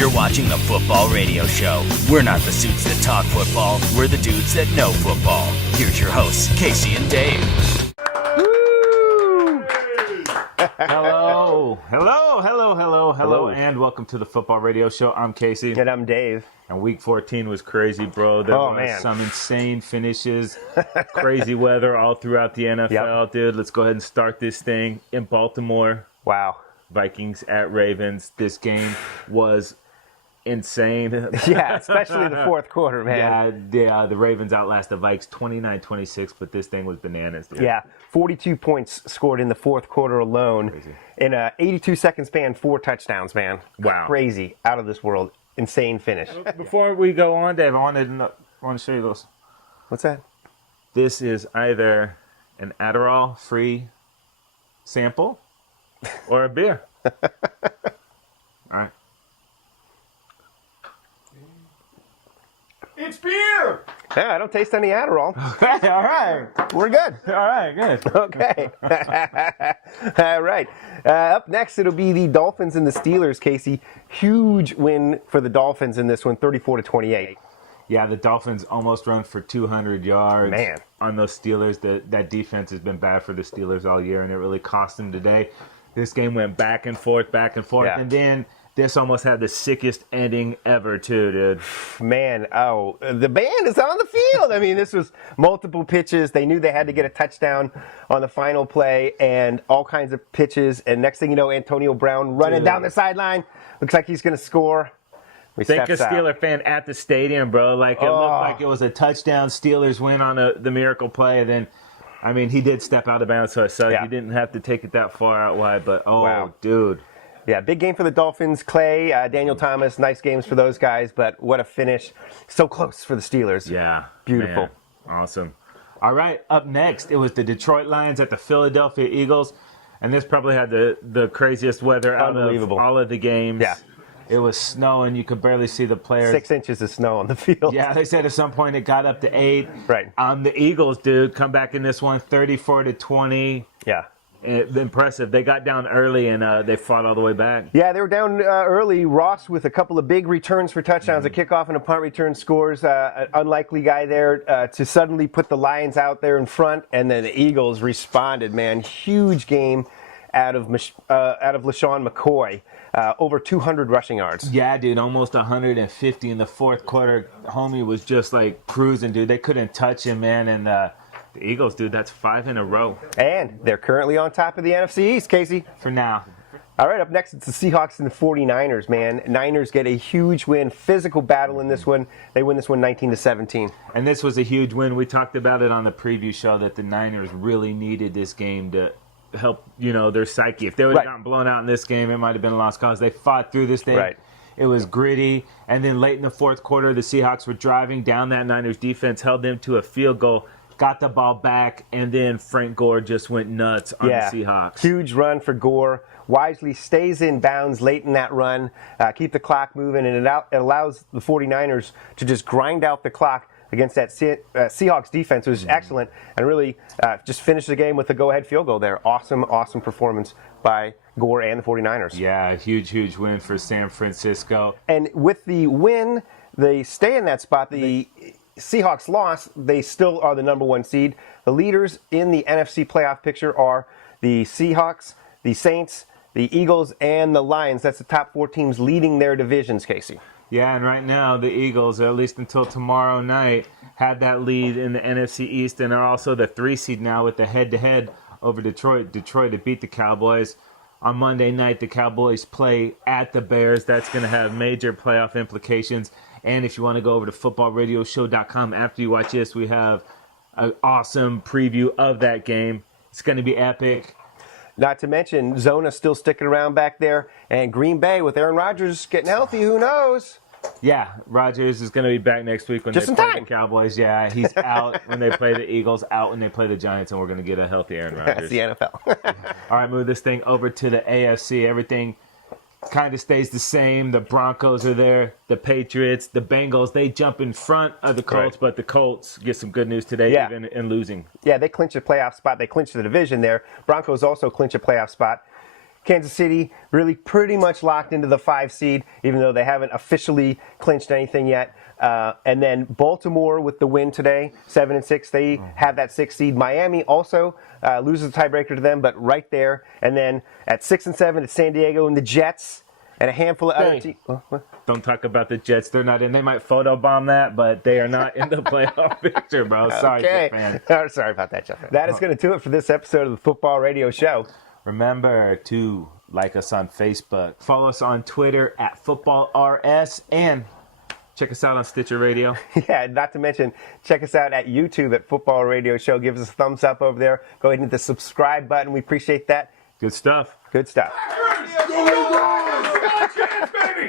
You're watching the Football Radio Show. We're not the suits that talk football. We're the dudes that know football. Here's your hosts, Casey and Dave. Woo! Hello, and welcome to the Football Radio Show. I'm Casey. And I'm Dave. And week 14 was crazy, bro. There was some insane finishes, crazy weather all throughout the NFL, dude. Let's go ahead and start this thing in Baltimore. Wow. Vikings at Ravens. This game was insane. Yeah, especially the fourth quarter, man. Yeah, the Ravens outlast the Vikes 29-26, but this thing was bananas, dude. Yeah, 42 points scored in the fourth quarter alone. Crazy. In a 82-second span, 4 touchdowns, man. Wow. Crazy. Out of this world. Insane finish. Before we go on, Dave, I want to show you this. What's that? This is either an Adderall-free sample or a beer. All right. It's beer! Yeah, I don't taste any Adderall. Okay, all right. We're good. All right, good. Okay. All right. Up next, it'll be the Dolphins and the Steelers, Casey. Huge win for the Dolphins in this one, 34-28. Yeah, the Dolphins almost run for 200 yards. Man. On those Steelers. That defense has been bad for the Steelers all year, and it really cost them today. This game went back and forth, Yeah. and then this almost had the sickest ending ever, too, dude. Man, the band is on the field. I mean, this was multiple pitches. They knew they had to get a touchdown on the final play and all kinds of pitches. And next thing you know, Antonio Brown running down the sideline. Looks like he's going to score. Think a Steeler fan at the stadium, bro. Like, it looked like it was a touchdown. Steelers win on the miracle play. And then, I mean, he did step out of bounds, so he didn't have to take it that far out wide. But, wow. Dude. Yeah, big game for the Dolphins. Clay, Daniel Thomas, nice games for those guys, but what a finish. So close for the Steelers. Yeah. Beautiful. Man. Awesome. All right, up next, it was the Detroit Lions at the Philadelphia Eagles, and this probably had the craziest weather out of all of the games. Yeah. It was snowing. You could barely see the players. 6 inches of snow on the field. Yeah, they said at some point it got up to 8. Right. The Eagles, dude, come back in this one, 34-20. Yeah. Impressive. They got down early and they fought all the way back. Yeah, they were down early. Ross with a couple of big returns for touchdowns, a kickoff and a punt return scores. An unlikely guy there to suddenly put the Lions out there in front, and then the Eagles responded. Man, huge game out of LaShawn McCoy. Over 200 rushing yards. Yeah, dude, almost 150 in the fourth quarter. Homie was just like cruising, dude. They couldn't touch him, man, and the Eagles, dude, that's 5 in a row. And they're currently on top of the NFC East, Casey. For now. All right, up next, it's the Seahawks and the 49ers, man. Niners get a huge win, physical battle in this one. They win this one 19-17. And this was a huge win. We talked about it on the preview show that the Niners really needed this game to help, their psyche. If they would have gotten blown out in this game, it might have been a lost cause. They fought through this thing. Right. It was gritty. And then late in the fourth quarter, the Seahawks were driving down. That Niners defense held them to a field goal, got the ball back, and then Frank Gore just went nuts on the Seahawks. Huge run for Gore. Wisely stays in bounds late in that run, keep the clock moving, and it allows the 49ers to just grind out the clock against that Seahawks defense, which was excellent, and really just finish the game with a go-ahead field goal there. Awesome performance by Gore and the 49ers. Yeah, huge win for San Francisco. And with the win, they stay in that spot. The Seahawks lost, they still are the number 1 seed. The leaders in the NFC playoff picture are the Seahawks, the Saints, the Eagles, and the Lions. That's the top 4 teams leading their divisions, Casey. Yeah, and right now the Eagles, at least until tomorrow night, had that lead in the NFC East and are also the 3 seed now with the head-to-head over Detroit. Detroit to beat the Cowboys. On Monday night, the Cowboys play at the Bears. That's going to have major playoff implications. And if you want to go over to footballradioshow.com after you watch this, we have an awesome preview of that game. It's going to be epic. Not to mention, Zona still sticking around back there, and Green Bay with Aaron Rodgers getting healthy, who knows? Yeah, Rodgers is going to be back next week when Just they in play time. the Cowboys. Yeah, he's out when they play the Eagles, out when they play the Giants, and we're going to get a healthy Aaron That's Rodgers. the NFL. All right, move this thing over to the AFC. Everything kind of stays the same. The Broncos are there. The Patriots, the Bengals, they jump in front of the Colts, but the Colts get some good news today, even in losing. Yeah, they clinch a playoff spot. They clinch the division there. Broncos also clinch a playoff spot. Kansas City really pretty much locked into the 5 seed, even though they haven't officially clinched anything yet. And then Baltimore with the win today, 7-6, they have that 6 seed. Miami also loses the tiebreaker to them, but right there. And then at 6-7, it's San Diego and the Jets and a handful of other teams. Don't talk about the Jets. They're not in. They might photobomb that, but they are not in the playoff picture, bro. Sorry, Jet fan. Sorry about that, Jeff. That is going to do it for this episode of the Football Radio Show. Remember to like us on Facebook, follow us on Twitter at FootballRS, and check us out on Stitcher Radio. Yeah, not to mention, check us out at YouTube at Football Radio Show. Give us a thumbs up over there. Go ahead and hit the subscribe button. We appreciate that. Good stuff. Good stuff. Go, go, go! Chance, baby!